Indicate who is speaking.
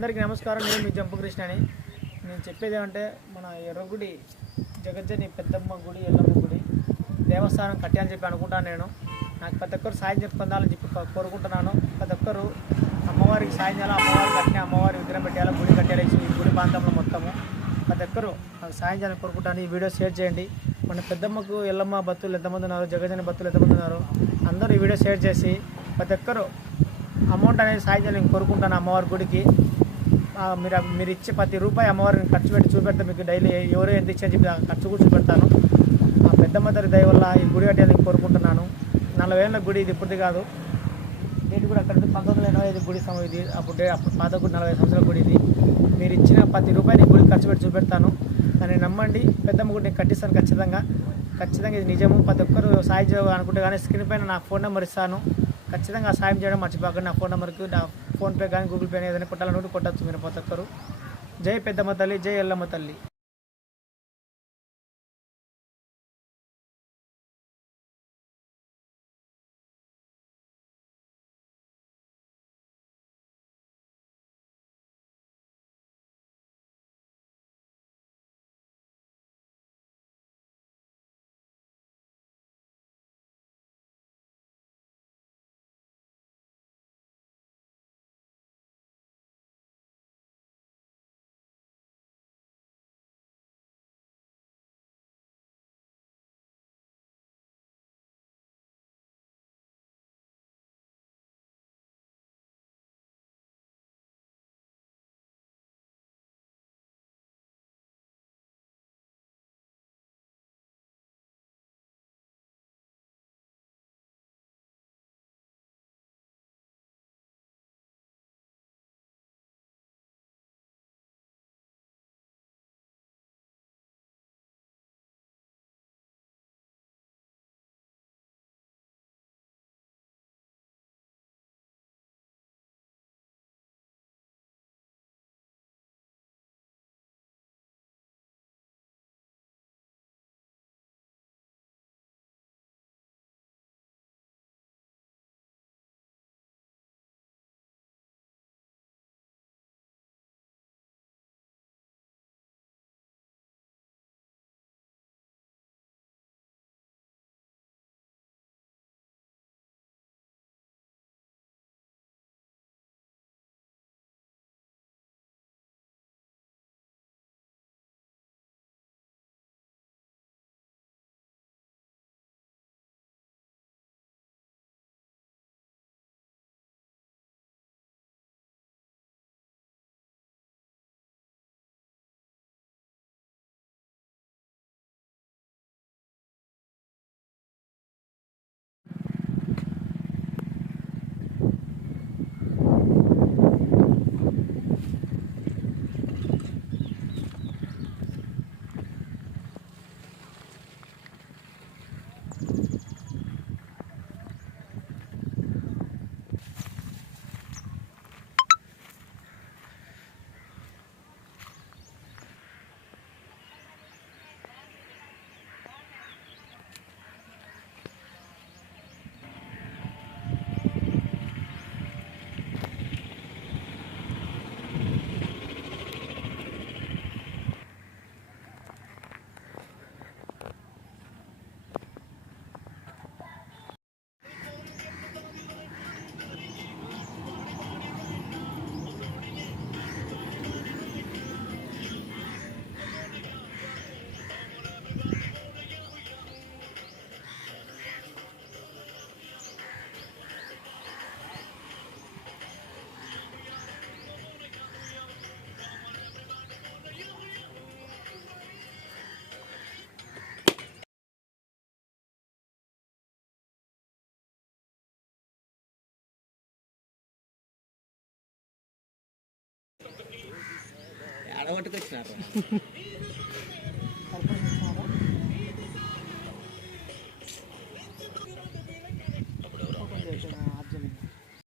Speaker 1: అందరికీ నమస్కారం. నేను మీ జంపకృష్ణని. నేను చెప్పేది ఏమంటే మన ఎర్రగుడి జగజ్జని పెద్దమ్మ గుడి ఎల్లమ్మ గుడి దేవస్థానం కట్టాలని చెప్పి అనుకుంటాను నేను. నాకు ప్రతి ఒక్కరు సాయం పొందాలని చెప్పి కోరుకుంటున్నాను. ప్రతి ఒక్కరు అమ్మవారికి సాయం చేయాలి? అమ్మవారికి కట్టిన అమ్మవారి విగ్రహం పెట్టాలి గుడి కట్టాలి ఈ గుడి ప్రాంతంలో మొత్తము. ప్రతి ఒక్కరు నాకు సాయం చేయాలని కోరుకుంటాను. ఈ వీడియో షేర్ చేయండి. మన పెద్దమ్మకు ఎల్లమ్మ భక్తులు ఎంతమంది ఉన్నారు జగజని భక్తులు ఎంతమంది ఉన్నారు అందరూ ఈ వీడియో షేర్ చేసి ప్రతి ఒక్కరు అమౌంట్ అనేది సాయం చేయాలని కోరుకుంటాను అమ్మవారి గుడికి. మీరు మీరు ఇచ్చే ప్రతి రూపాయి అమ్మవారిని ఖర్చు పెట్టి చూపెడతా మీకు డైలీ ఎవరో ఎంత ఇచ్చని చెప్పి ఖర్చు కూడా చూపెడతాను. ఆ పెద్దమ్మ తల్లి దయ వల్ల ఈ గుడి కట్టాలని కోరుకుంటున్నాను. నలభై ఏళ్ళ గుడి ఇది ఇప్పుడుది కాదు. డేట్ కూడా అక్కడ పంతొమ్మిది వందల ఎనభై ఐదు గుడి సమయం ఇది అప్పుడు డే- అప్పుడు పాత గుడి నలభై సంవత్సరాల గుడి ఇది. మీరు ఇచ్చిన ప్రతి రూపాయిని గుడి ఖర్చు పెట్టి చూపెడతాను. దాన్ని నమ్మండి. పెద్దమ్మ గుడిని కట్టిస్తాను ఖచ్చితంగా. ఖచ్చితంగా ఇది నిజము. ప్రతి ఒక్కరు సాయం చేయాలి అనుకుంటే కానీ స్క్రీన్ పైన నా ఫోన్ నెంబర్ ఇస్తాను. ఖచ్చితంగా సాయం చేయడం మర్చిపోకండి. నా ఫోన్ నెంబర్కి నా ఫోన్పే కానీ గూగుల్ పే ఏదైనా కొట్టాలనుకుంటే కొట్టచ్చు మీరు ప్రతి ఒక్కరు. జై పెద్దమ్మ తల్లి జై ఎల్లమ్మ తల్లి.
Speaker 2: అటువంటికి వచ్చినారు